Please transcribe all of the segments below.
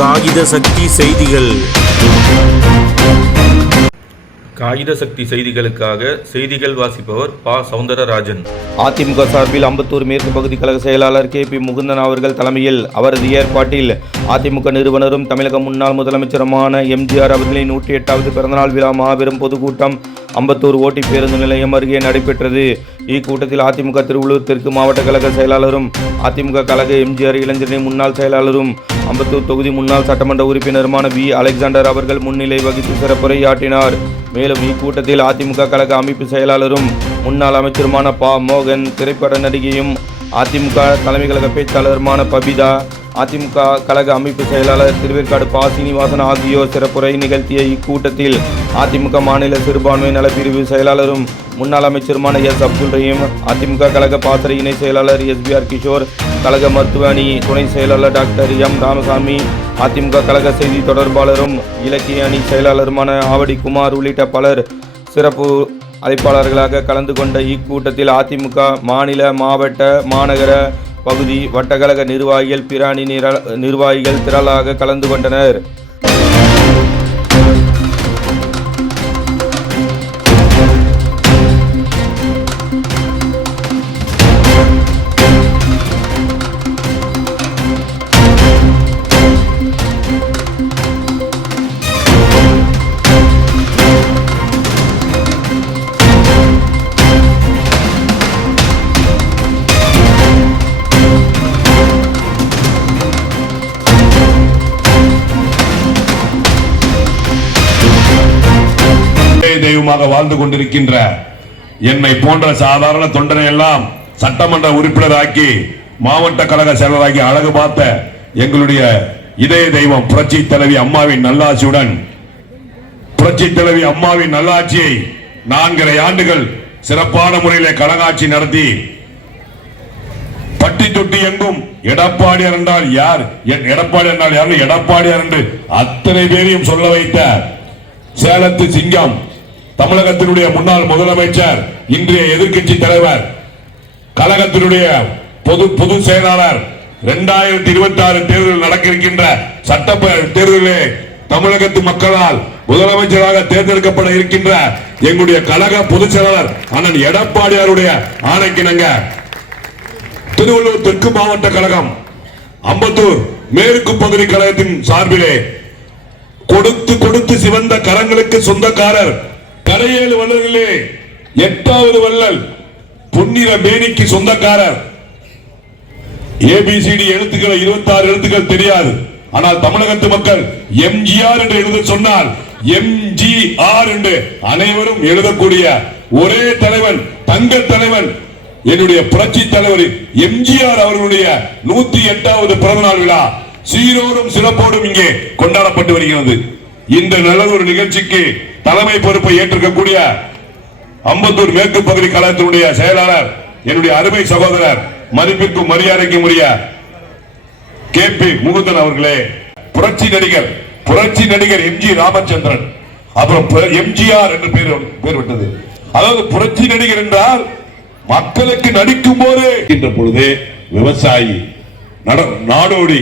காகித சக்தி செய்திகள். காகித சக்தி செய்திகளுக்காக செய்திகள் வாசிப்பவர் பா. சவுந்தரராஜன். அதிமுக சார்பில் அம்பத்தூர் மேற்கு பகுதி கழக செயலாளர் கே. பி. முகுந்தன் அவர்கள் தலைமையில் அவரது ஏற்பாட்டில் அதிமுக நிறுவனரும் தமிழக முன்னாள் முதலமைச்சருமான எம்ஜிஆர் அவர்களின் நூற்றி எட்டாவது பிறந்தநாள் விழா மாபெரும் பொதுக்கூட்டம் அம்பத்தூர் ஓட்டி பேருந்து நிலையம் அருகே நடைபெற்றது. இக்கூட்டத்தில் அதிமுக திருவள்ளூர் தெற்கு மாவட்ட கழக செயலாளரும் அதிமுக கழக எம்ஜிஆர் இளைஞரணி முன்னாள் செயலாளரும் அம்பத்தூர் தொகுதி முன்னாள் சட்டமன்ற உறுப்பினருமான வி. அலெக்சாண்டர் அவர்கள் முன்னிலை வகித்து சிறப்புரையாற்றினார் மேலும் இக்கூட்டத்தில் அதிமுக கழக அமைப்பு செயலாளரும் முன்னாள் அமைச்சருமான பா. மோகன் திரைப்பட நடிகையும் அதிமுக தலைமை கழக பேச்சாளருமான பபிதா அதிமுக கழக அமைப்பு செயலாளர் திருவேற்காடு பா சீனிவாசன் ஆகியோர் சிறப்புரை நிகழ்த்திய இக்கூட்டத்தில் அதிமுக மாநில சிறுபான்மை நலப்பிரிவு செயலாளரும் முன்னாள் அமைச்சருமான எஸ் அப்துல் ரஹீம் அதிமுக கழக பாசறை இணை செயலாளர் எஸ்பிஆர் கிஷோர் கழக மருத்துவ அணி துணை செயலாளர் டாக்டர் எம் ராமசாமி அதிமுக கழக செய்தி தொடர்பாளரும் இலக்கிய அணி செயலாளருமான ஆவடி குமார் உள்ளிட்ட பலர் சிறப்பு அழைப்பாளர்களாக கலந்து கொண்ட இக்கூட்டத்தில் அதிமுக மாநில மாவட்ட மாநகர பகுதி வட்டக்கழக நிர்வாகிகள் பிராணி நிர- நிர்வாகிகள் திரளாக கலந்து கொண்டனர். ஒரே வாழ்ந்து கொண்டிருக்கின்ற என்னை போன்ற சாதாரண தொண்டனை எல்லாம் சட்டமன்ற உறுப்பினராக்கி மாவட்ட கழக செயலராகி அழகு பார்த்த எங்களுடைய இதய தெய்வம் புரட்சி தலைவி அம்மாவின் நல்லாட்சியுடன் புரட்சி தலைவி அம்மாவின் நல்லாட்சியை நான்கரை ஆண்டுகள் சிறப்பான முறையிலே கழகாட்சி நடத்தி பட்டி தொட்டி எங்கும் எடப்பாடியார் என்றால் யார்? எடப்பாடி என்றால் யார் எடப்பாடியார் என்று அத்தனை பேரையும் சொல்ல வைத்த சேலத்து சிங்கம் தமிழகத்தினுடைய முன்னாள் முதலமைச்சர் இன்றைய எதிர்க்கட்சி தலைவர் கழகத்தினுடைய பொது பொது செயலாளர் இரண்டாயிரத்தி இருபத்தி ஆறு தேர்தல் நடக்க இருக்கின்ற சட்ட தேர்தலிலே தமிழகத்து மக்களால் முதலமைச்சராக தேர்ந்தெடுக்கப்பட இருக்கின்ற எங்களுடைய கழக பொதுச் செயலாளர் அண்ணன் எடப்பாடியாருடைய ஆணைக்கிணங்க. திருவள்ளூர் தெற்கு மாவட்ட கழகம் அம்பத்தூர் மேற்கு பகுதி கழகத்தின் சார்பிலே கொடுத்து கொடுத்து சிவந்த கரங்களுக்கு சொந்தக்காரர் கரையேழு வள்ளல்களே எட்டாவது வள்ளல் பொன்னிற மேனிக்கு சொந்தக்காரர். ஏபிசிடி எழுத்துக்களை 26 எழுத்துக்கள் தெரியாது. ஆனால் தமிழகத்து மக்கள் எம்ஜிஆர் என்று எழுத சொன்னால் எம்ஜிஆர் என்று அனைவரும் எழுதக்கூடிய ஒரே தலைவன் தங்க தலைவன் என்னுடைய புரட்சி தலைவர் எம்ஜிஆர் அவர்களுடைய நூத்தி எட்டாவது பிறந்தநாள் விழா. சீரோடும் சிறப்போடும் இங்கே கொண்டாடப்பட்டு வருகிறது. இந்த நல்ல ஒரு நிகழ்ச்சிக்கு தலைமை பொறுப்பை ஏற்றிருக்கக்கூடிய அம்பத்தூர் மேற்கு பகுதி கழகத்தினுடைய செயலாளர் என்னுடைய அருமை சகோதரர் மதிப்பிற்கும் மரியாதைக்கும் உரிய கே பி முகுந்தன் அவர்களே புரட்சி நடிகர் புரட்சி நடிகர் எம் ஜி ராமச்சந்திரன். அப்புறம் எம்ஜிஆர் என்று பேர் பேர் விட்டது. அதாவது புரட்சி நடிகர் என்றால் மக்களுக்கு நடிக்கும் போது என்ற பொழுது விவசாயி நட- நாடோடி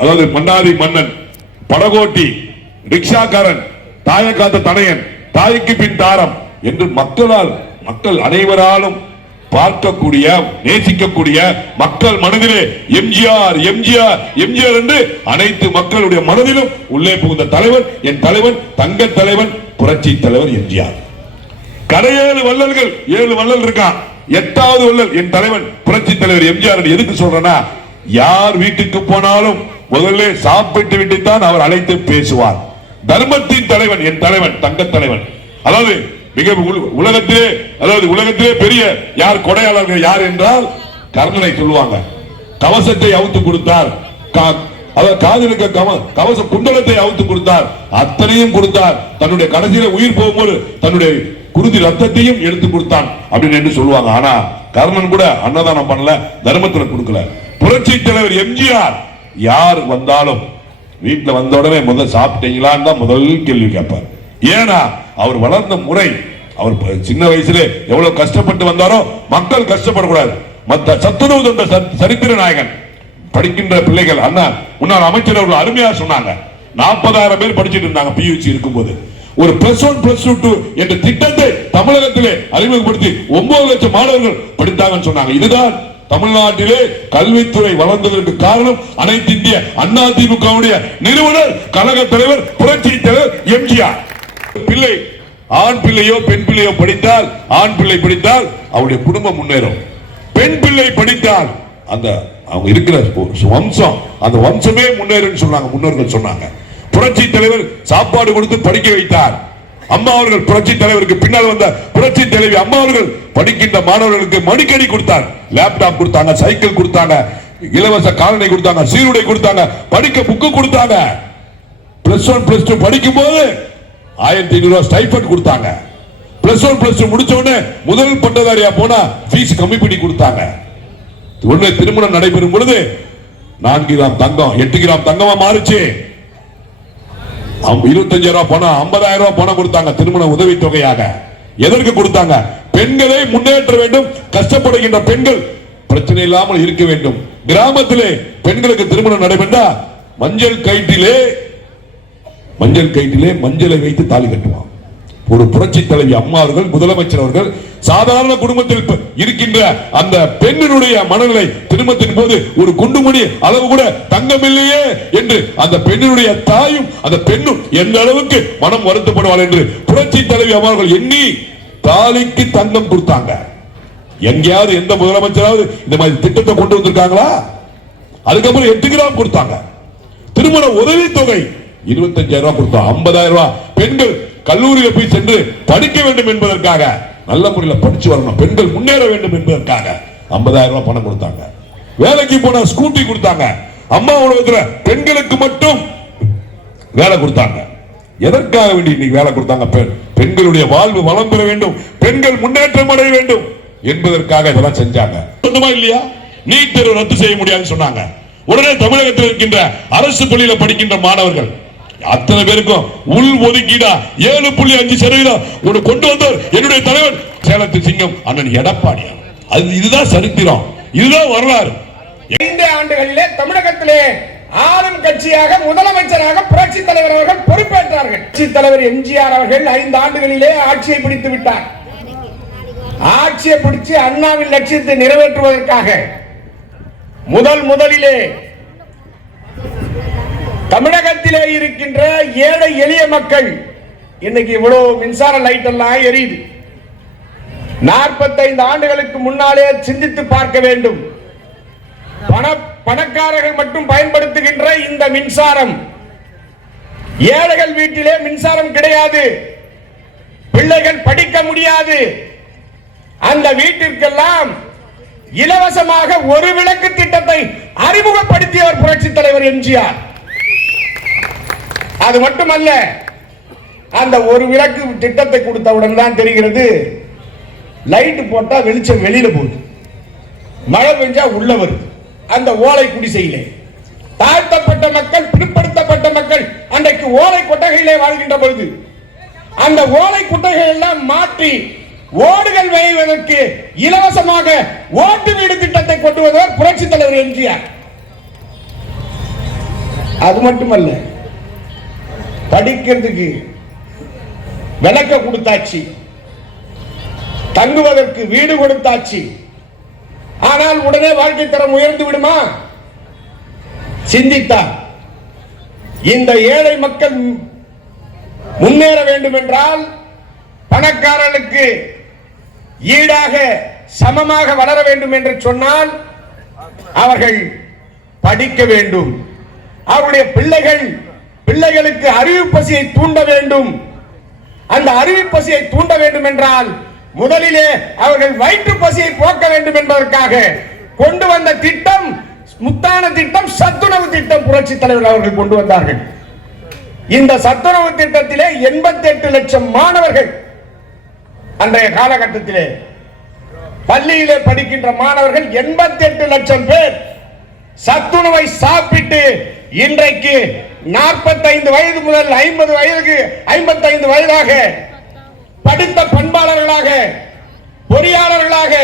அதாவது மன்னாரி மன்னன் படகோட்டி ரிக்ஷாக்காரன் தாயை காத்த தடையன் தாய்க்கு பின் தாரம் என்று மக்களால் மக்கள் அனைவராலும் பார்க்கக்கூடிய நேசிக்கக்கூடிய மக்கள் மனதிலே எம்ஜிஆர் எம்ஜிஆர் எம்ஜிஆர் என்று அனைத்து மக்களுடைய மனதிலும் உள்ளே புகுந்த தலைவர் என் தலைவன் தங்க தலைவன் புரட்சி தலைவர் எம்ஜிஆர். கடையேழு வள்ளல்கள் ஏழு வள்ளல் இருக்கான் எட்டாவது வள்ளல் என் தலைவன் புரட்சி தலைவர் எம்ஜிஆர் எதுக்கு சொல்றேன்னா யார் வீட்டுக்கு போனாலும் முதல்ல சாப்பிட்டு விட்டுத்தான் அவர் அழைத்து பேசுவார். தர்மத்தின் தலைவன் என் தலைவன் தங்க தலைவன். அதாவது மிக உலகத்திலே அதாவது உலகத்திலே பெரிய யார் கொடையாளர்கள் யார் என்றால் கர்ணனை சொல்லுவாங்க. கவசத்தை அவுத்து கொடுத்தார். கா- காதலுக்கு கவ கவச குண்டலத்தை அவுத்து கொடுத்தார். அத்தனையும் கொடுத்தார். தன்னுடைய கடைசியில உயிர் போகும்போது தன்னுடைய குருதி ரத்தத்தையும் எடுத்து கொடுத்தான் அப்படின்னு என்று சொல்லுவாங்க. ஆனா கர்ணன் கூட அன்னதானம் பண்ணல தர்மத்துல கொடுக்கல. புரட்சி தலைவர் எம்ஜிஆர் யார் வந்தாலும் வீட்டில் வந்த உடனே முதல் சாப்பிட்டீங்களான்னு தான் முதல் கேள்வி கேட்பார். ஏன்னா அவர் வளர்ந்த முறை அவர் ப- சின்ன வயசுல எவ்வளவு கஷ்டப்பட்டு வந்தாரோ மக்கள் கஷ்டப்படக்கூடாது. மத்த சத்துணவு தந்த சரித்திர நாயகன் படிக்கின்ற பிள்ளைகள் அண்ணா முன்னாள் அமைச்சர் அவர்கள் அருமையா சொன்னாங்க. நாற்பதாயிரம் பேர் படிச்சிட்டு இருந்தாங்க பியூசி இருக்கும்போது. ஒரு பிளஸ் ஒன் பிளஸ் டூ என்ற திட்டத்தை தமிழகத்திலே அறிமுகப்படுத்தி ஒன்பது லட்சம் மாணவர்கள் படித்தாங்கன்னு சொன்னாங்க. இதுதான் தமிழ்நாட்டிலே கல்வித்துறை வளர்ந்ததற்கு காரணம் அனைத்து இந்திய அண்ணா திமுகவுடைய நிறுவனர் கழக தலைவர் புரட்சி தலைவர் எம்ஜிஆர். பிள்ளை ஆண் பிள்ளையோ பெண் பிள்ளையோ படித்தால் ஆண் பிள்ளை படித்தால் அவருடைய குடும்பம் முன்னேறும். பெண் பிள்ளை படித்தால் அந்த அவங்க இருக்கிற வம்சம் அந்த வம்சமே முன்னேறும் சொன்னாங்க முன்னோர்கள் சொன்னாங்க. புரட்சி தலைவர் சாப்பாடு கொடுத்து படிக்க வைத்தார். அம்மா அவர்கள் புரட்சி தலைவருக்கு பின்னால் வந்த புரட்சி தலைவி அம்மா அவர்கள் படிக்கின்ற மாணவர்களுக்கு மடிக்கடி கொடுத்தார் லேப்டாப் கொடுத்தாங்க சைக்கிள் கொடுத்தாங்க இலவச காலணி கொடுத்தாங்க சீருடை கொடுத்தாங்க படிக்க புக்கு கொடுத்தாங்க. பிளஸ் ஒன் பிளஸ் டூ படிக்கும் போது ஆயிரத்தி ஐநூறு ரூபாய் ஸ்டைஃபண்ட் கொடுத்தாங்க. பிளஸ் ஒன் பிளஸ் டூ முடிச்ச உடனே முதல் பட்டதாரியா போனா ஃபீஸ் கம்மி பண்ணி கொடுத்தாங்க. உடனே திருமணம் நடைபெறும் பொழுது நான்கு கிராம் தங்கம் எட்டு கிராம் தங்கமா மாறுச்சு. இருபத்தஞ்சாயிரம் ரூபாய் பணம் ஐம்பதாயிரம் ரூபாய் பணம் கொடுத்தாங்க திருமண உதவி தொகையாக எதற்கு கொடுத்தாங்க? பெண்களை முன்னேற்ற வேண்டும். கஷ்டப்படுகின்ற பெண்கள் பிரச்சனை இல்லாமல் இருக்க வேண்டும். கிராமத்திலே பெண்களுக்கு திருமணம் நடைபெற்றா மஞ்சள் கயிற்றிலே மஞ்சள் கயிற்றிலே மஞ்சளை வைத்து தாலி கட்டுவான் ஒரு புரட்சி தலைவி அம்மா அவர்கள் முதலமைச்சர் அவர்கள் சாதாரண குடும்பத்தில் இருக்கின்ற அந்த பெண்ணினுடைய மனநிலை திருமணத்தின் போது ஒரு குண்டுமணி அளவு கூட தங்கமில்லையே என்று அந்த பெண்ணினுடைய தாயும் அந்த பெண்ணும் எந்த அளவுக்கு மனம் வருத்தப்படுவாள் என்று புரட்சி தலைவி அம்மா அவர்கள் எண்ணி தாலிக்கு தங்கம் கொடுத்தாங்க. எங்கேயாவது எந்த முதலமைச்சராவது இந்த மாதிரி திட்டத்தை கொண்டு வந்திருக்காங்களா? அதுக்கப்புறம் எட்டு கிராம் கொடுத்தாங்க. திருமண உதவி தொகை இருபத்தஞ்சாயிரம் ரூபாய் கொடுத்தோம். ஐம்பதாயிரம் ரூபாய். பெண்கள் கல்லூரியில் போய் சென்று படிக்க வேண்டும் என்பதற்காக நல்ல முறையில் படிச்சு வரணும். பெண்கள் முன்னேற வேண்டும் என்பதற்காக ஐம்பதாயிரம் ரூபாய் பணம் கொடுத்தாங்க. வேலைக்கு போன ஸ்கூட்டி கொடுத்தாங்க. அம்மா உலகத்தில் பெண்களுக்கு மட்டும் வேலை கொடுத்தாங்க. எதற்காக வேண்டி இன்னைக்கு வேலை கொடுத்தாங்க? பெண் பெண்களுடைய வாழ்வு வளம் பெற வேண்டும். பெண்கள் முன்னேற்றம் அடைய வேண்டும் என்பதற்காக இதெல்லாம் செஞ்சாங்க. சொந்தமா இல்லையா? நீட் தேர்வு ரத்து செய்ய முடியாதுன்னு சொன்னாங்க. உடனே தமிழகத்தில் இருக்கின்ற அரசு பள்ளியில் படிக்கின்ற மாணவர்கள் அத்தனை பேருக்கும் உள் ஒதுக்கீடா? ஏழு புள்ளி அஞ்சு சதவீதம். ஒன்று கொண்டு வந்தவர் என்னுடைய தலைவர். சேலத்து சிங்கம் அண்ணன் எடப்பாடியா அது இதுதான் சரித்திரம். இதுதான் வரலாறு. ஐந்து ஆண்டுகளிலே தமிழகத்திலே ஆளும் கட்சியாக முதலமைச்சராக புரட்சி தலைவர் அவர்கள் பொறுப்பேற்றார்கள். கட்சி தலைவர் எம்ஜிஆர் அவர்கள் ஐந்து ஆண்டுகளிலே ஆட்சியை பிடித்து விட்டார். ஆட்சியை பிடிச்சு அண்ணாவின் லட்சியத்தை நிறைவேற்றுவதற்காக முதல் முதலிலே தமிழகத்திலே இருக்கின்ற ஏழை எளிய மக்கள் இன்னைக்கு இவ்வளவு மின்சார லைட் எல்லாம் எரியுது. நாற்பத்தைந்து ஆண்டுகளுக்கு முன்னாலே சிந்தித்து பார்க்க வேண்டும். பண பணக்காரர்கள் மட்டும் பயன்படுத்துகின்ற இந்த மின்சாரம். ஏழைகள் வீட்டிலே மின்சாரம் கிடையாது. பிள்ளைகள் படிக்க முடியாது. அந்த வீட்டிற்கெல்லாம் இலவசமாக ஒரு விளக்கு திட்டத்தை அறிமுகப்படுத்தியவர் புரட்சி தலைவர் எம்ஜிஆர். அது மட்டுமல்ல அந்த ஒரு விளக்கு திட்டத்தை கொடுத்தவுடன் தான் தெரிகிறது லைட் போட்டா வெளிச்சம் வெளியில போகுது. மழை பெஞ்சா உள்ள வருது. அந்த ஓலை குடிசையிலே. தாழ்த்தப்பட்ட மக்கள் பிற்படுத்தப்பட்ட மக்கள் அன்றைக்கு ஓலை கொட்டகையிலே வாழ்கின்ற பொழுது அந்த ஓலை குட்டைகள் எல்லாம் மாற்றி ஓடுகள் வேய்வதற்கு இலவசமாக ஓட்டு வீடு திட்டத்தை கொண்டு வந்தவர் புரட்சி தலைவர் எம்ஜிஆர். அது மட்டுமல்ல படிக்கிறதுக்கு விளக்க கொடுத்தாச்சு. தங்குவதற்கு வீடு கொடுத்தாச்சு. ஆனால் உடனே வாழ்க்கை தரம் உயர்ந்து விடுமா? சிந்தித்தார். இந்த ஏழை மக்கள் முன்னேற வேண்டும் என்றால் பணக்காரனுக்கு ஈடாக சமமாக வளர வேண்டும் என்று சொன்னால் அவர்கள் படிக்க வேண்டும். அவருடைய பிள்ளைகள் பிள்ளைகளுக்கு அறிவு பசியை தூண்ட வேண்டும். அந்த அறிவு பசியை தூண்ட வேண்டும் என்றால் முதலிலே அவர்கள் வயிற்று பசியை போக்க வேண்டும் என்பதற்காக கொண்டு வந்த திட்டம் முத்தான திட்டம் சத்துணவு திட்டம் புரட்சி தலைவர் அவர்கள் கொண்டு வந்தார்கள். இந்த சத்துணவு திட்டத்திலே 88 லட்சம் மாணவர்கள் அன்றைய காலகட்டத்திலே பள்ளியிலே படிக்கின்ற மாணவர்கள் 88 லட்சம் பேர் சத்துணவை சாப்பிட்டு இன்றைக்கு 45 வயது முதல் 50 வயதுக்கு 55 வயதாக படித்த பண்பாளர்களாக பொறியாளர்களாக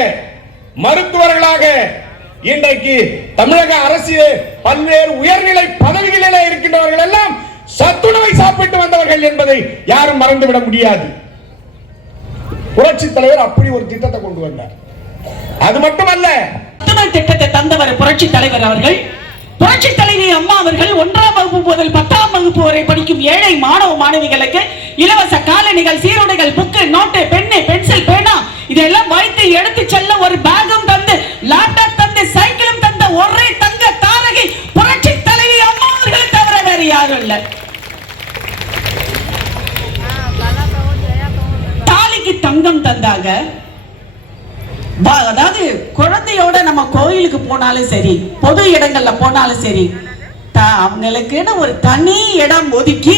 மருத்துவர்களாக இன்றைக்கு தமிழக அரசியல் பல்வேறு உயர்நிலை பதவிகளிலே இருக்கின்றவர்கள் எல்லாம் சத்துணவை சாப்பிட்டு வந்தவர்கள் என்பதை யாரும் மறந்துவிட முடியாது. புரட்சி தலைவர் அப்படி ஒரு திட்டத்தை கொண்டு வந்தார். அது மட்டுமல்ல திட்டத்தை தந்தவர் புரட்சி தலைவர் அவர்கள். புரட்சி தலைவி அம்மா அவர்கள் ஒன்றாம் வகுப்பு முதல் பத்தாம் வகுப்பு வரை படிக்கும் ஏழை மாணவ மாணவிகளுக்கு இலவச காலணிகள் சீருடைகள் புக்கு நோட்டு பெண்ணு பென்சில் பேனா இதெல்லாம் வைத்து எடுத்து செல்ல ஒரு பேகும் தந்து லேப்டாப் தந்து சைக்கிளும் தந்த ஒரே தங்க தாரகி புரட்சி தலைவி அம்மா அவர்களை தவிர வேற யாரும் இல்லை. தாலிக்கு தங்கம் தந்தாங்க. அதாவது குழந்தையோட நம்ம கோயிலுக்கு போனாலும் சரி பொது இடங்கள்ல போனாலும் சரி அவங்களுக்குன்னு ஒரு தனி இடம் ஒதுக்கி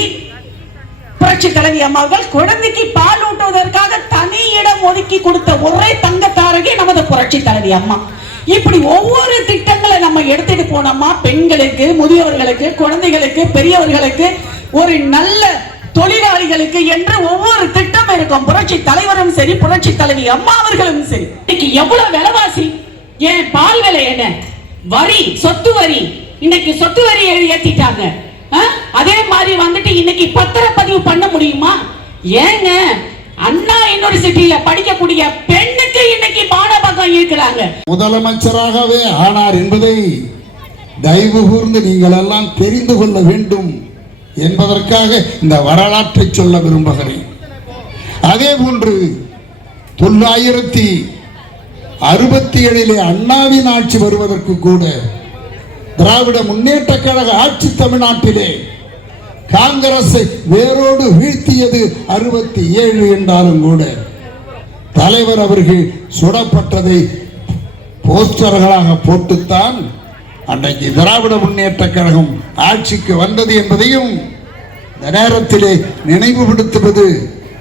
புரட்சி தலைவி அம்மாவர்கள் குழந்தைக்கு பால் ஊட்டுவதற்காக தனி இடம் ஒதுக்கி கொடுத்த ஒரே தங்க தாரகி நமது புரட்சி தலைவி அம்மா. இப்படி ஒவ்வொரு திட்டங்களை நம்ம எடுத்துட்டு போனோமா பெண்களுக்கு முதியோர்களுக்கு குழந்தைகளுக்கு பெரியவர்களுக்கு ஒரு நல்ல தொழிலாளிகளுக்கு என்று ஒவ்வொரு திட்டம் இருக்கும். புரட்சி தலைவரும் சரி புரட்சி தலைவி அம்மா அவர்களும் சரி. இன்னைக்கு எவ்வளவு விலைவாசி? ஏன் பால் விலை என்ன? வரி சொத்து வரி. இன்னைக்கு சொத்து வரி ஏற்றிட்டாங்க ஏத்திட்டாங்க. அதே மாதிரி வந்துட்டு இன்னைக்கு பத்திரப்பதிவு பண்ண முடியுமா? ஏங்க அண்ணா யூனிவர்சிட்டியில படிக்கக்கூடிய பெண்ணுக்கு இன்னைக்கு மாணவகம் இருக்கிறாங்க. முதலமைச்சராகவே ஆனார் என்பதை தயவு கூர்ந்து நீங்கள் எல்லாம் தெரிந்து கொள்ள வேண்டும். என்பதற்காக இந்த வரலாற்றை சொல்ல விரும்புகிறேன். அதே போன்று தொள்ளாயிரத்தி அறுபத்தி ஏழிலே அண்ணாவின் ஆட்சி வருவதற்கு கூட திராவிட முன்னேற்ற கழக ஆட்சி தமிழ்நாட்டிலே காங்கிரஸை வேரோடு வீழ்த்தியது அறுபத்தி ஏழு என்றாலும் கூட தலைவர் அவர்கள் சுடப்பட்டதை போஸ்டர்களாக போட்டுத்தான் அன்றைக்கு திராவிட முன்னேற்ற கழகம் ஆட்சிக்கு வந்தது என்பதையும் இந்த நேரத்திலே நினைவுபடுத்துவது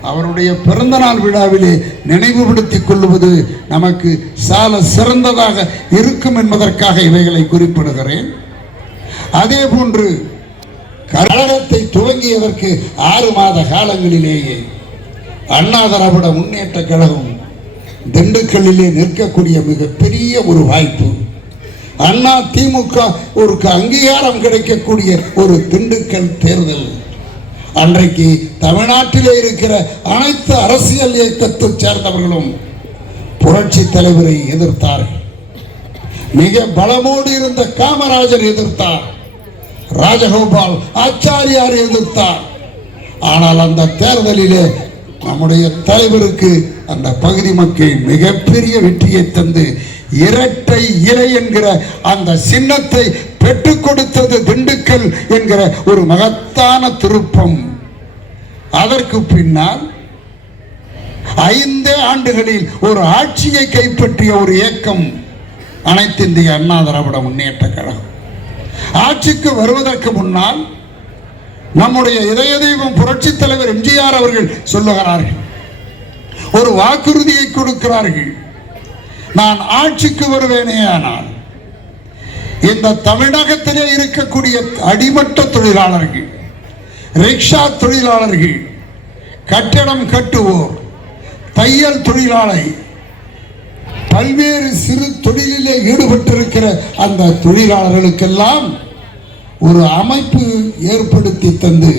அவருடைய பிறந்தநாள் விழாவிலே நினைவுபடுத்திக் கொள்வது நமக்கு சால சிறந்ததாக இருக்கும் என்பதற்காக இவைகளை குறிப்பிடுகிறேன். அதே போன்று கழகத்தை துவங்கியதற்கு ஆறு மாத காலங்களிலேயே அண்ணா திராவிட முன்னேற்ற கழகம் திண்டுக்கல்லிலே நிற்கக்கூடிய மிகப்பெரிய ஒரு வாய்ப்பு. அண்ணா திமுக ஒரு அங்கீகாரம் கிடைக்கக்கூடிய ஒரு திண்டுக்கல் தேர்தல். அன்றைக்கு தமிழ்நாட்டிலே இருக்கிற அனைத்து அரசியல் இயக்கத்தை சேர்ந்தவர்களும் புரட்சி தலைவரை எதிர்த்தார்கள் மிக பலமோடு இருந்த காமராஜர் எதிர்த்தார். ராஜகோபால் ஆச்சாரியார் எதிர்த்தார். ஆனால் அந்த தேர்தலிலே நம்முடைய தலைவருக்கு அந்த பகுதி மக்கள் மிகப்பெரிய வெற்றியை தந்து இரட்டை இலை என்கிற அந்த சின்னத்தை பெற்றுக் கொடுத்தது திண்டுக்கல் என்கிற ஒரு மகத்தான திருப்பம். அதற்கு பின்னால் ஐந்தே ஆண்டுகளில் ஒரு ஆட்சியை கைப்பற்றிய ஒரு இயக்கம் அனைத்து இந்திய அண்ணா திராவிட முன்னேற்ற கழகம். ஆட்சிக்கு வருவதற்கு முன்னால் நம்முடைய இதய தெய்வம் புரட்சி தலைவர் எம்ஜிஆர் அவர்கள் சொல்லுகிறார்கள். ஒரு வாக்குறுதியை கொடுக்கிறார்கள். நான் ஆட்சிக்கு வருவேனே ஆனால் இந்த தமிழகத்திலே இருக்கக்கூடிய அடிமட்ட தொழிலாளர்கள் ரிக்ஷா தொழிலாளர்கள் கட்டடம் கட்டுவோர் தையல் தொழிலாளை பல்வேறு சிறு தொழிலிலே ஈடுபட்டிருக்கிற அந்த தொழிலாளர்களுக்கெல்லாம் ஒரு அமைப்பு ஏற்படுத்தி தந்து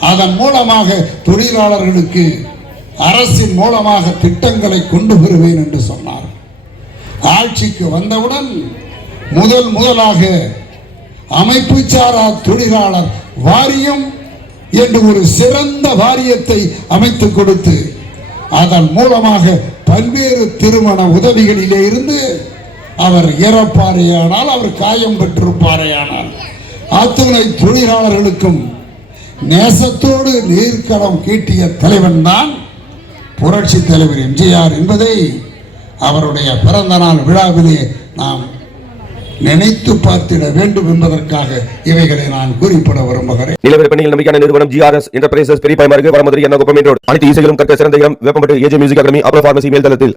அதன் மூலமாக தொழிலாளர்களுக்கு அரசின் மூலமாக திட்டங்களை கொண்டு வருவேன் என்று சொன்னார். ஆட்சிக்கு வந்தவுடன் முதல் முதலாக அமைப்பு சாரா தொழிலாளர் வாரியம் என்று ஒரு சிறந்த வாரியத்தை அமைத்து கொடுத்து அதன் மூலமாக பல்வேறு திருமண உதவிகளிலே இருந்து அவர் இறப்பாரேயானால் அவர் காயம் பெற்றிருப்பாரேயானால் அத்துணை தொழிலாளர்களுக்கும் நேசத்தோடு நீர்க்கடம் கீட்டிய தலைவன் தான் புரட்சி தலைவர் எம்ஜிஆர் என்பதை அவருடைய பிறந்த நாள் விழாவிலே நாம் நினைத்து பார்த்திட வேண்டும் என்பதற்காக இவைகளை நான் குறிப்பிட விரும்புகிறேன். நிலவரி பணியில் நம்பிக்கையான நிறுவனம் ஜிஆர்எஸ் என்டர்பிரைசஸ் பெரிய பாய்மார்க்கு வரமதுரை என்ன ரோட் அனைத்து இசைகளும் கற்க சிறந்த இடம் வேப்பம்பட்டு ஏஜே மியூசிக் அகாடமி அப்ரோ பார்மசி மேல்தளத்தில்.